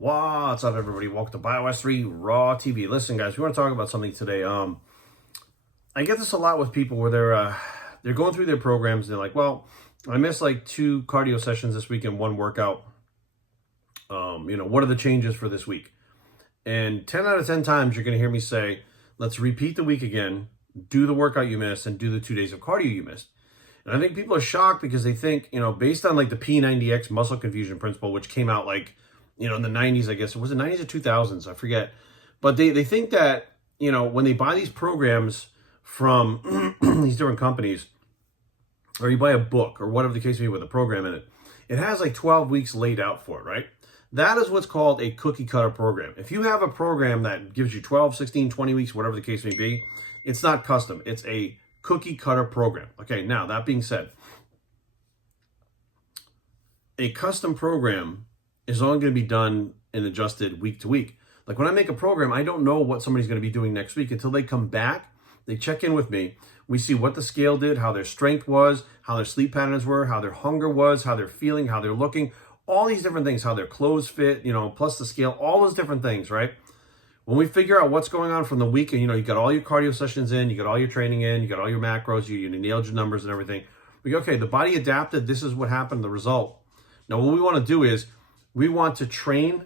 What's up, everybody? Welcome to BioS3 Raw TV. Listen, guys, we want to talk about something today. I get this a lot with people where they're going through their programs and they're like, "Well, I missed like 2 cardio sessions this week and 1 workout. What are the changes for this week?" And 10 out of 10 times, you're going to hear me say, "Let's repeat the week again, do the workout you missed, and do the 2 days of cardio you missed." And I think people are shocked because they think, based on like the P90X muscle confusion principle, which came out like in the 90s, I guess. Was it 90s or 2000s? I forget. But they think that, when they buy these programs from these different companies, or you buy a book, or whatever the case may be with a program in it, it has like 12 weeks laid out for it, right? That is what's called a cookie cutter program. If you have a program that gives you 12, 16, 20 weeks, whatever the case may be, it's not custom. It's a cookie cutter program. Okay, now that being said, a custom program is only going to be done and adjusted week to week. Like when I make a program, I don't know what somebody's going to be doing next week until they come back. They check in with me. We see what the scale did, how their strength was, how their sleep patterns were, how their hunger was, how they're feeling, how they're looking, all these different things, how their clothes fit, plus the scale, all those different things, right? When we figure out what's going on from the week, and you got all your cardio sessions in, you got all your training in, you got all your macros, you nailed your numbers and everything. We go, okay, the body adapted. This is what happened, the result. Now, what we want to do is we want to train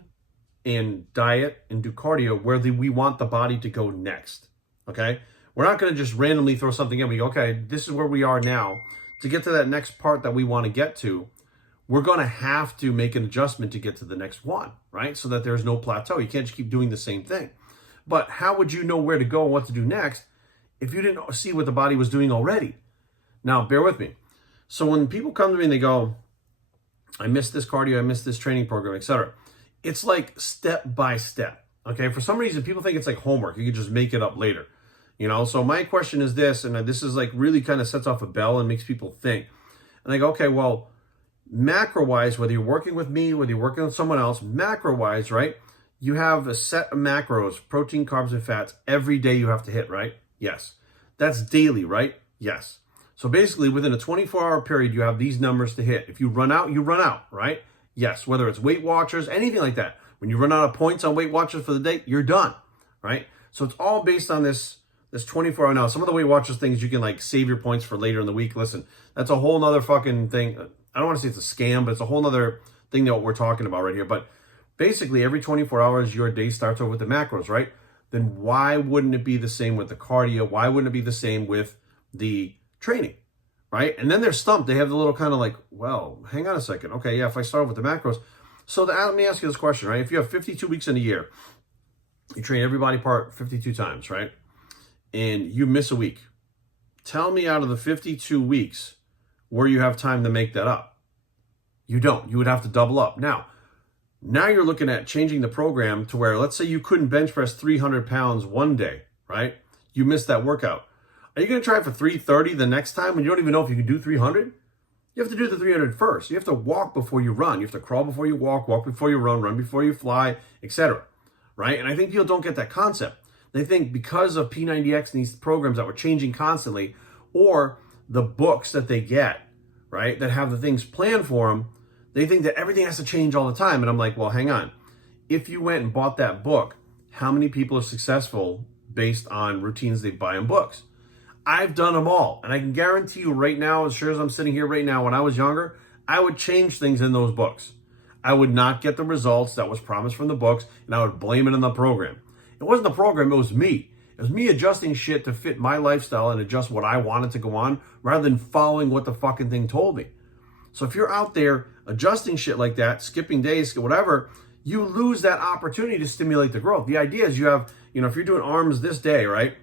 and diet and do cardio where we want the body to go next, okay? We're not going to just randomly throw something in. We go, okay, this is where we are now. To get to that next part that we want to get to, we're going to have to make an adjustment to get to the next one, right? So that there's no plateau. You can't just keep doing the same thing. But how would you know where to go and what to do next if you didn't see what the body was doing already? Now, bear with me. So when people come to me and they go, I missed this cardio, I missed this training program, etc. It's like step by step, okay? For some reason, people think it's like homework. You can just make it up later, So my question is this, and this is like really kind of sets off a bell and makes people think. And I go, okay, well, macro-wise, whether you're working with me, whether you're working with someone else, macro-wise, right? You have a set of macros, protein, carbs, and fats, every day you have to hit, right? Yes. That's daily, right? Yes. So basically, within a 24-hour period, you have these numbers to hit. If you run out, you run out, right? Yes, whether it's Weight Watchers, anything like that. When you run out of points on Weight Watchers for the day, you're done, right? So it's all based on this 24-hour. Now, some of the Weight Watchers things, you can like save your points for later in the week. Listen, that's a whole nother fucking thing. I don't want to say it's a scam, but it's a whole nother thing that we're talking about right here. But basically, every 24 hours, your day starts over with the macros, right? Then why wouldn't it be the same with the cardio? Why wouldn't it be the same with the training, right? And then they're stumped. They have the little kind of like, well, hang on a second. Okay, yeah, if I start with the macros. So let me ask you this question, right? If you have 52 weeks in a year, you train every body part 52 times, right? And you miss a week. Tell me out of the 52 weeks where you have time to make that up. You don't. You would have to double up. Now you're looking at changing the program to where, let's say you couldn't bench press 300 pounds one day, right? You missed that workout. Are you going to try for 330 the next time when you don't even know if you can do 300? You have to do the 300 first. You have to walk before you run. You have to crawl before you walk before you run before you fly, etc. Right? And I think people don't get that concept. They think because of P90X and these programs that were changing constantly, or the books that they get, right, that have the things planned for them, they think that everything has to change all the time. And I'm like, well, hang on. If you went and bought that book, how many people are successful based on routines they buy in books? I've done them all. And I can guarantee you right now, as sure as I'm sitting here right now, when I was younger, I would change things in those books. I would not get the results that was promised from the books, and I would blame it on the program. It wasn't the program, it was me. It was me adjusting shit to fit my lifestyle and adjust what I wanted to go on rather than following what the fucking thing told me. So if you're out there adjusting shit like that, skipping days, whatever, you lose that opportunity to stimulate the growth. The idea is you have, if you're doing arms this day, right?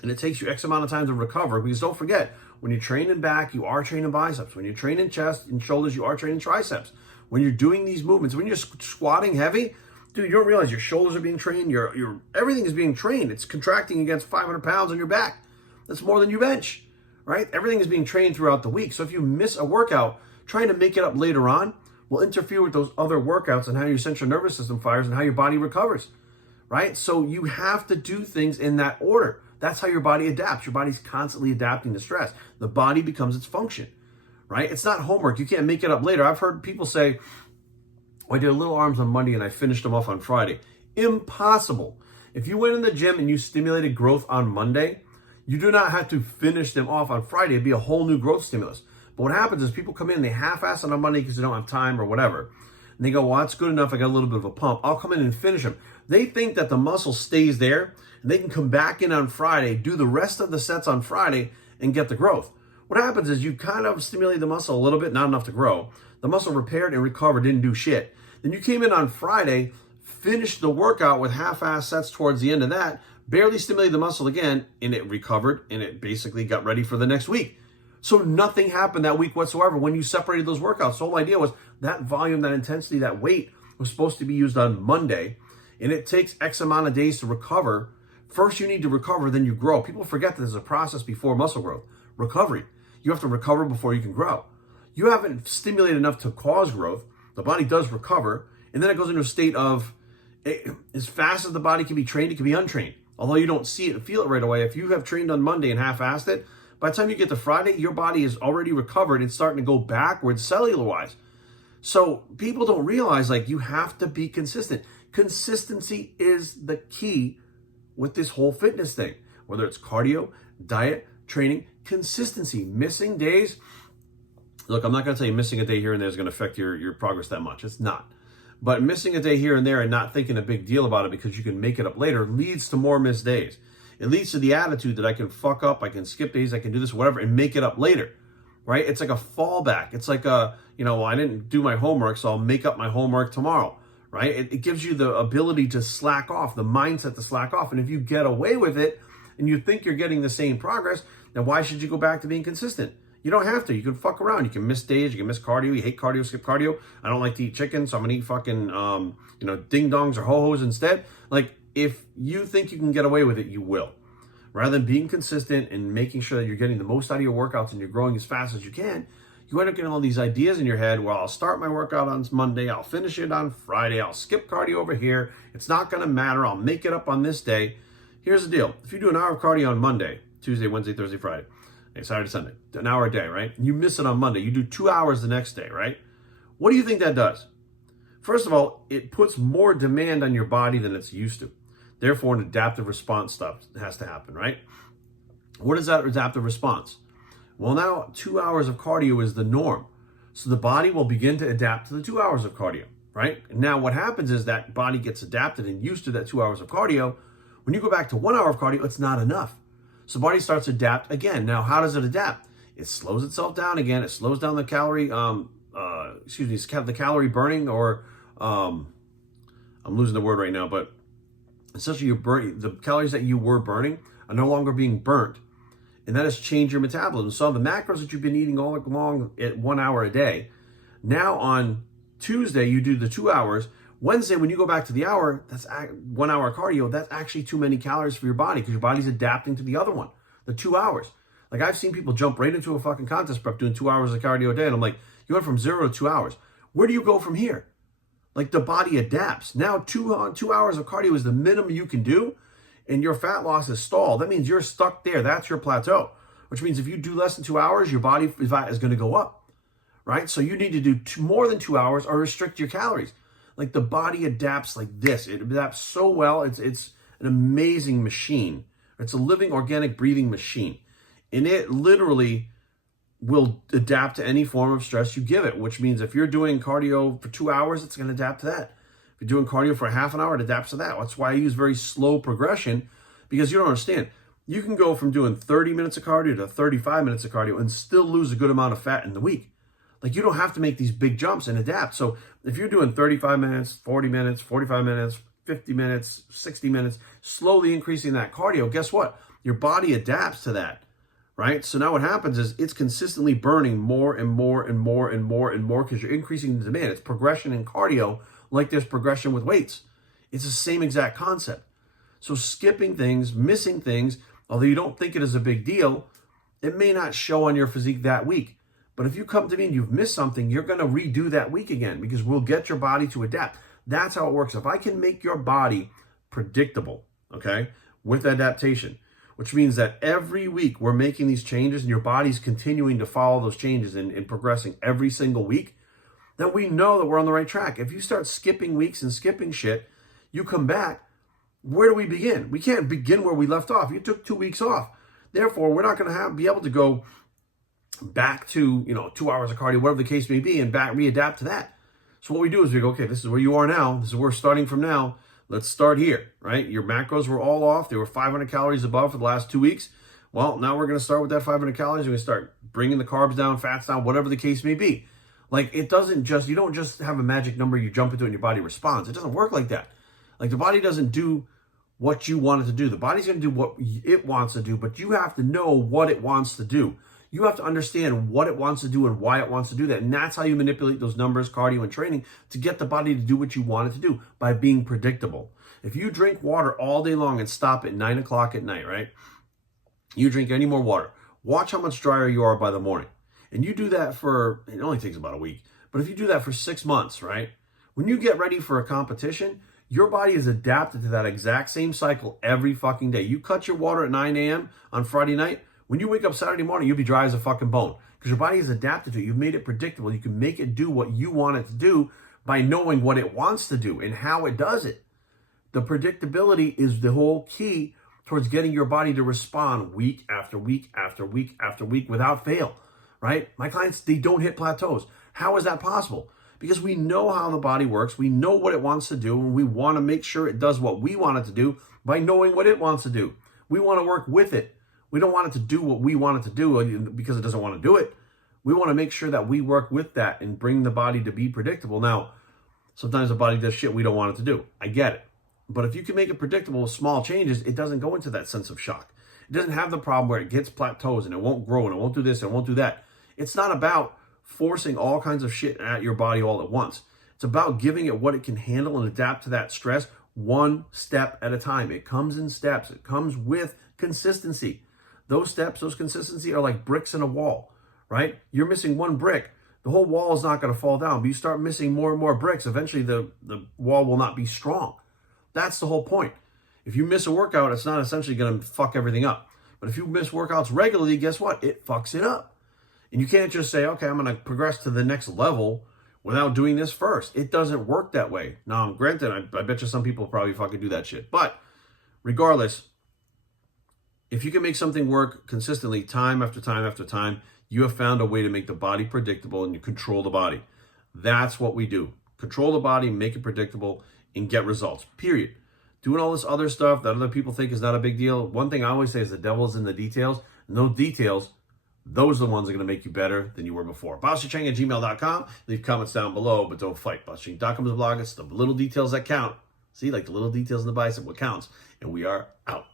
And it takes you X amount of time to recover, because don't forget, when you're training back, you are training biceps. When you're training chest and shoulders, you are training triceps. When you're doing these movements, when you're squatting heavy, dude, you don't realize your shoulders are being trained, your everything is being trained. It's contracting against 500 pounds on your back. That's more than you bench, right? Everything is being trained throughout the week. So if you miss a workout, trying to make it up later on will interfere with those other workouts and how your central nervous system fires and how your body recovers, right? So you have to do things in that order. That's how your body adapts. Your body's constantly adapting to stress. The body becomes its function, right? It's not homework. You can't make it up later. I've heard people say, I did a little arms on Monday and I finished them off on Friday. Impossible. If you went in the gym and you stimulated growth on Monday, you do not have to finish them off on Friday. It'd be a whole new growth stimulus. But what happens is people come in, they half-ass it on Monday because they don't have time or whatever. And they go, well, that's good enough. I got a little bit of a pump. I'll come in and finish them. They think that the muscle stays there and they can come back in on Friday, do the rest of the sets on Friday and get the growth. What happens is you kind of stimulate the muscle a little bit, not enough to grow. The muscle repaired and recovered, didn't do shit. Then you came in on Friday, finished the workout with half-ass sets towards the end of that, barely stimulated the muscle again, and it recovered, and it basically got ready for the next week. So nothing happened that week whatsoever when you separated those workouts. The whole idea was that volume, that intensity, that weight was supposed to be used on Monday, and it takes X amount of days to recover. First, you need to recover, then you grow. People forget that there's a process before muscle growth. Recovery. You have to recover before you can grow. You haven't stimulated enough to cause growth. The body does recover, and then it goes into a state of, as fast as the body can be trained, it can be untrained. Although you don't see it and feel it right away, if you have trained on Monday and half-assed it, by the time you get to Friday, your body is already recovered and starting to go backwards cellular-wise. So people don't realize, like, you have to be consistent. Consistency is the key with this whole fitness thing. Whether it's cardio, diet, training, consistency. Missing days. Look, I'm not going to tell you missing a day here and there is going to affect your progress that much. It's not. But missing a day here and there and not thinking a big deal about it because you can make it up later leads to more missed days. It leads to the attitude that I can fuck up, I can skip days, I can do this, whatever, and make it up later, right? It's like a fallback. It's like well, I didn't do my homework, so I'll make up my homework tomorrow, right? It gives you the ability to slack off, the mindset to slack off. And if you get away with it and you think you're getting the same progress, then why should you go back to being consistent? You don't have to. You can fuck around. You can miss days. You can miss cardio. You hate cardio, skip cardio. I don't like to eat chicken, so I'm going to eat fucking, ding-dongs or ho-hos instead. Like, if you think you can get away with it, you will. Rather than being consistent and making sure that you're getting the most out of your workouts and you're growing as fast as you can, you end up getting all these ideas in your head. Well, I'll start my workout on Monday. I'll finish it on Friday. I'll skip cardio over here. It's not going to matter. I'll make it up on this day. Here's the deal. If you do an hour of cardio on Monday, Tuesday, Wednesday, Thursday, Friday, Saturday, Sunday, an hour a day, right? You miss it on Monday. You do 2 hours the next day, right? What do you think that does? First of all, it puts more demand on your body than it's used to. Therefore, an adaptive response stuff has to happen, right? What is that adaptive response? Well, now 2 hours of cardio is the norm. So the body will begin to adapt to the 2 hours of cardio, right? Now what happens is that body gets adapted and used to that 2 hours of cardio. When you go back to 1 hour of cardio, it's not enough. So the body starts to adapt again. Now, how does it adapt? It slows itself down again. It slows down the calorie, the calorie burning, or I'm losing the word right now, but essentially the calories that you were burning are no longer being burnt. And that has changed your metabolism. So the macros that you've been eating all along at 1 hour a day, now on Tuesday, you do the 2 hours. Wednesday, when you go back to the hour, that's 1 hour cardio. That's actually too many calories for your body because your body's adapting to the other one, the 2 hours. Like, I've seen people jump right into a fucking contest prep doing 2 hours of cardio a day. And I'm like, you went from 0 to 2 hours. Where do you go from here? Like, the body adapts. Now, 2 hours of cardio is the minimum you can do, and your fat loss is stalled. That means you're stuck there. That's your plateau, which means if you do less than 2 hours, your body fat is going to go up, right? So you need to do more than 2 hours or restrict your calories. Like, the body adapts like this. It adapts so well. It's an amazing machine. It's a living, organic, breathing machine. And it literally will adapt to any form of stress you give it, which means if you're doing cardio for 2 hours, it's going to adapt to that. If you're doing cardio for half an hour, it adapts to that. That's why I use very slow progression, because you don't understand. You can go from doing 30 minutes of cardio to 35 minutes of cardio and still lose a good amount of fat in the week. Like, you don't have to make these big jumps and adapt. So if you're doing 35 minutes, 40 minutes, 45 minutes, 50 minutes, 60 minutes, slowly increasing that cardio, guess what? Your body adapts to that, right? So now what happens is it's consistently burning more and more and more and more and more because you're increasing the demand. It's progression in cardio like there's progression with weights. It's the same exact concept. So skipping things, missing things, although you don't think it is a big deal, it may not show on your physique that week. But if you come to me and you've missed something, you're going to redo that week again because we'll get your body to adapt. That's how it works. If I can make your body predictable, okay, with adaptation, which means that every week we're making these changes and your body's continuing to follow those changes and progressing every single week, then we know that we're on the right track. If you start skipping weeks and skipping shit, you come back, where do we begin? We can't begin where we left off. You took 2 weeks off. Therefore, we're not going to be able to go back to, 2 hours of cardio, whatever the case may be, and readapt to that. So what we do is we go, okay, this is where you are now. This is where we're starting from now. Let's start here, right? Your macros were all off. They were 500 calories above for the last 2 weeks. Well, now we're going to start with that 500 calories. We're going to start bringing the carbs down, fats down, whatever the case may be. Like, you don't just have a magic number, you jump into it and your body responds. It doesn't work like that. Like, the body doesn't do what you want it to do. The body's going to do what it wants to do, but you have to know what it wants to do. You have to understand what it wants to do and why it wants to do that. And that's how you manipulate those numbers, cardio, and training to get the body to do what you want it to do, by being predictable. If you drink water all day long and stop at 9 o'clock at night, right? You drink any more water. Watch how much drier you are by the morning. And you do that it only takes about a week. But if you do that for 6 months, right? When you get ready for a competition, your body is adapted to that exact same cycle every fucking day. You cut your water at 9 a.m. on Friday night. When you wake up Saturday morning, you'll be dry as a fucking bone because your body is adapted to it. You've made it predictable. You can make it do what you want it to do by knowing what it wants to do and how it does it. The predictability is the whole key towards getting your body to respond week after week after week after week without fail, right? My clients, they don't hit plateaus. How is that possible? Because we know how the body works. We know what it wants to do, and we want to make sure it does what we want it to do by knowing what it wants to do. We want to work with it. We don't want it to do what we want it to do because it doesn't want to do it. We want to make sure that we work with that and bring the body to be predictable. Now, sometimes the body does shit we don't want it to do. I get it. But if you can make it predictable with small changes, it doesn't go into that sense of shock. It doesn't have the problem where it gets plateaus and it won't grow and it won't do this and it won't do that. It's not about forcing all kinds of shit at your body all at once. It's about giving it what it can handle and adapt to that stress one step at a time. It comes in steps. It comes with consistency. Those steps, those consistency are like bricks in a wall, right? You're missing one brick. The whole wall is not going to fall down, but you start missing more and more bricks. Eventually, the wall will not be strong. That's the whole point. If you miss a workout, it's not essentially going to fuck everything up. But if you miss workouts regularly, guess what? It fucks it up. And you can't just say, okay, I'm going to progress to the next level without doing this first. It doesn't work that way. Now, granted, I bet you some people probably fucking do that shit. But regardless, if you can make something work consistently time after time after time, you have found a way to make the body predictable and you control the body. That's what we do. Control the body, make it predictable, and get results, period. Doing all this other stuff that other people think is not a big deal. One thing I always say is the devil's in the details. No details, those are the ones that are going to make you better than you were before. BaoShiCheng@gmail.com. Leave comments down below, but don't fight. BaoShiCheng.com is the blog. It's the little details that count. See, like the little details in the bicep, what counts. And we are out.